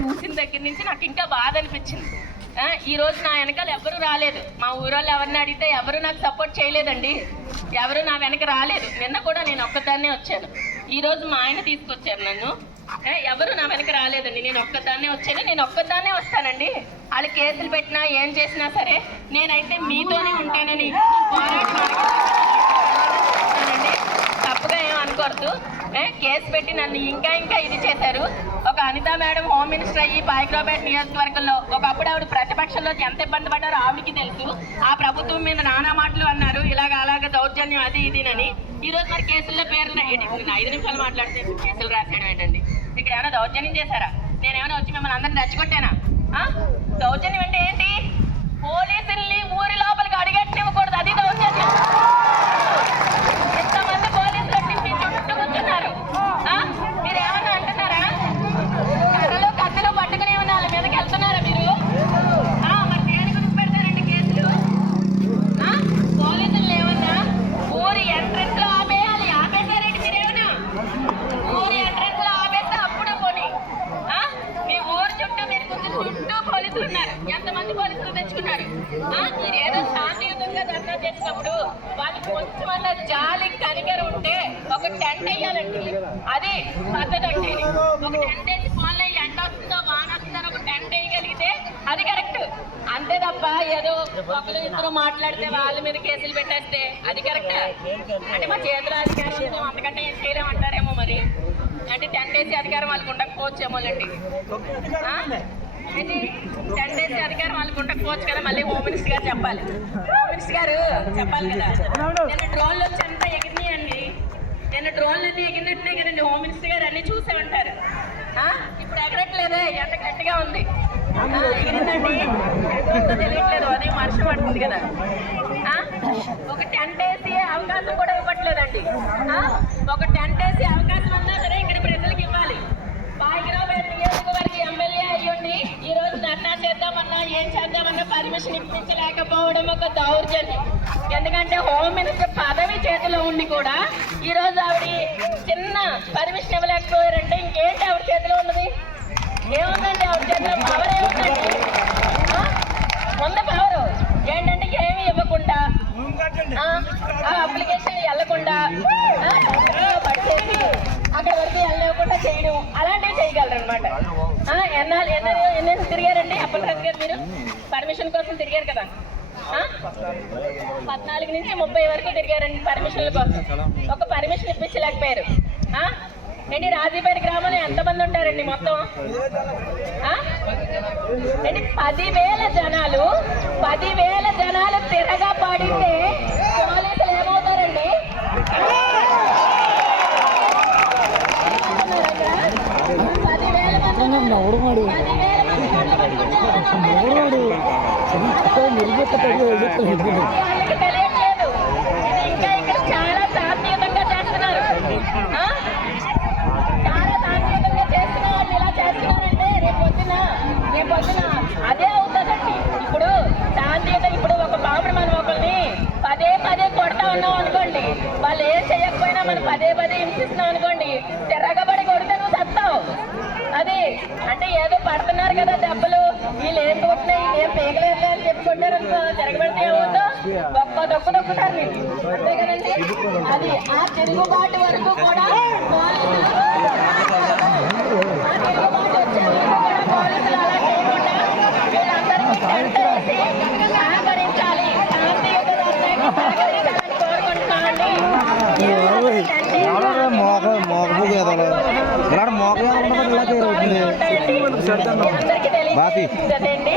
చూసిన దగ్గర నుంచి నాకు ఇంకా బాధ అనిపించింది. ఈ రోజు నా వెనకాల ఎవరు రాలేదు. మా ఊరోళ్ళు ఎవరిని అడిగితే ఎవరు నాకు సపోర్ట్ చేయలేదండి. ఎవరు నా వెనక రాలేదు. నిన్న కూడా నేను ఒక్కదాన్నే వచ్చాను. ఈరోజు మా ఆయన తీసుకొచ్చారు నన్ను. ఎవరు నా వెనక రాలేదండి. నేను ఒక్కదాన్నే వచ్చాను. నేను ఒక్కదాన్నే వస్తానండి. వాళ్ళు కేసులు పెట్టినా ఏం చేసినా సరే నేనైతే మీతోనే ఉంటానని పోరాటం తప్పుగా ఏం అనుకోవద్దు. కేసు పెట్టి నన్ను ఇంకా ఇది చేశారు. ఒక అనితా మేడం హోమ్ మినిస్టర్ అయ్యి పాయకరావుపేట నియోజకవర్గంలో ఒకప్పుడు ఆవిడ ప్రతిపక్షంలో ఎంత ఇబ్బంది పడ్డారో ఆవిడకి తెలుసు. ఆ ప్రభుత్వం మీద నానా మాటలు అన్నారు, అలాగ దౌర్జన్యం అది ఇదినని. ఈ రోజు మరి కేసుల్లో పేరు 5 నిమిషాలు మాట్లాడితే కేసులు రాసేయడం ఏంటండి? ఇక్కడ ఏమైనా దౌర్జన్యం చేశారా? నేనేమైనా వచ్చి మిమ్మల్ని అందరిని రెచ్చగొట్టానా? దౌర్జన్యం అంటే ఏంటి? పోలీసుల్ని ఊరి లోపలికి అడిగట్టివ్వకూడదు, అది దౌర్జన్యం. ఎంతమంది పోలీసులు మీ చుట్టూ కూర్చున్నారు. మీరు ఏమన్నా అంటున్నారా? కర్రలు కత్తులు పట్టుకుని ఏమన్నా వాళ్ళ మీదకి వెళ్తున్నారా మీరు? మరి దేని గురించి పెడతారండి కేసులు? పోలీసులు ఏమన్నా ఊరి ఎంట్రెన్స్ లో ఆపేయాలి. ఆపేశారండి మీరేమన్నా? ఊరి ఎంట్రెన్స్ లో ఆపేస్తే అప్పుడు పోనీ. మీ ఊరు చుట్టూ మీరు చుట్టూ పోలీసులు ఉన్నారు. ఎంతమంది పోలీసులు తెచ్చుకున్నారు? మీరేదో శాంతియుతంగా ధర్నా చేసినప్పుడు వాళ్ళకి కొంచెమన్నా జాలి కనికర ఉంటే ఒక టెంట్ వేయాలండి. అది పద్ధతి అంటే. ఒక టెంట్ వేసి ఫోన్లో ఎండ వస్తుందో వాన వస్తుందో ఒక టెంట్ వేయగలిగితే అది కరెక్ట్. అంతే తప్ప ఏదో ఒకరు ఇద్దరు మాట్లాడితే వాళ్ళ మీద కేసులు పెట్టేస్తే అది కరెక్ట్ అంటే మా చేతుల అధికారం అంతకంటే ఏం చేయలేమంటారేమో. మరి అంటే టెంట్ వేసి అధికారం వాళ్ళకు ఉండకపోవచ్చేమోలండి. అంటే టెంట్ వేసి అధికారం వాళ్ళకు ఉండకపోవచ్చు కదా. మళ్ళీ హోమ్ మినిస్టర్ గారు చెప్పాలి. హోమ్ మినిస్టర్ గారు చెప్పాలి కదా. నిన్న డ్రోన్లు వచ్చి అంతా ఎగిరినాయండి. నిన్న డ్రోన్లు అన్నీ ఎగిరినట్లే కదండి. హోమ్ మినిస్టర్ గారు అన్నీ చూసే ఉంటారు. ఇప్పుడు ఎగరట్లేదే, ఎంత గట్టిగా ఉంది. ఎగిరిందండి, తెలియట్లేదు. అదే వర్షం పడుతుంది కదా. ఒక టెంట్ వేసి అవకాశం కూడా ఇవ్వట్లేదండి. ఒక టెంట్ వేసి అవకాశం అన్నా సరే ఇక్కడ ప్రజలకు ఇవ్వాలి. పాయకరావుపేట నియోజకవర్గ ఎమ్మెల్యే అయ్యుండి ఈ రోజు ధర్నా చేద్దామన్నా ఏం చేద్దామన్నా పర్మిషన్ ఇప్పించలేకపోవడం ఒక దౌర్జన్యం. ఎందుకంటే హోమ్ మినిస్టర్ పదవి చేతిలో ఉండి కూడా ఈ రోజు ఆవిడ చిన్న పర్మిషన్ ఇవ్వలేకపోయారంటే ఇంకేంటి ఆవిడ చేతిలో ఉన్నది? ఏముందండి ఆవిడ చేతిలో? పవర్ ఏముందండి? ముందు పవరు ఏంటంటే ఏమీ ఇవ్వకుండా, అప్లికేషన్ వెళ్ళకుండా, పడిచేసి అక్కడ వరకు వెళ్ళకుండా చేయడం అలాంటివి చేయగలరు అనమాట. ఎన్ని తిరిగారండి అప్పలరాజు గారు? మీరు పర్మిషన్ కోసం తిరిగారు కదా. 14 నుంచి 30 వరకు తిరిగారండి పర్మిషన్ల కోసం. ఒక పర్మిషన్ ఇప్పించలేకపోయారు. ఏంటి రాజీపేట గ్రామంలో ఎంతమంది ఉంటారండి మొత్తం? 10,000 జనాలు తిరగా పడితే పోలీసులు ఏమవుతారండి? 10,000 తెలియట్లేదు. ఇంకా ఇక్కడ చాలా శాంతియుతంగా చేస్తున్నారు. చాలా శాంతియుతంగా చేస్తున్న వాళ్ళు ఇలా చేస్తున్నారంటే రేపు పొద్దున అదే అవుతుందండి. ఇప్పుడు శాంతియుత ఇప్పుడు ఒక బాబుడు మనం ఒకరిని పదే కొడతా ఉన్నాం అనుకోండి, వాళ్ళు ఏం చేయకపోయినా మనం పదే హింసిస్తున్నాం అనుకోండి, తిరగబడి కొడితే నువ్వు చస్తావు. అది అంటే ఏదో పడుతున్నారు కదా దెబ్బలు, వీళ్ళు ఏం కొట్టినాయి ఏం పేగలేదు అని చెప్పుకుంటారు. తిరగబడితే ఏమవుతావు? దొక్కుతారు మీకు, అంతే కదండి. అది ఆ తిరుగుబాటు వరకు కూడా పోలీసులు అలా చేయకుండా వీళ్ళందరికీ సహకరించాలి, శాంతియుత సహకరించాలని కోరుకుంటున్నామండి. అందరికీ తెలియజేయండి.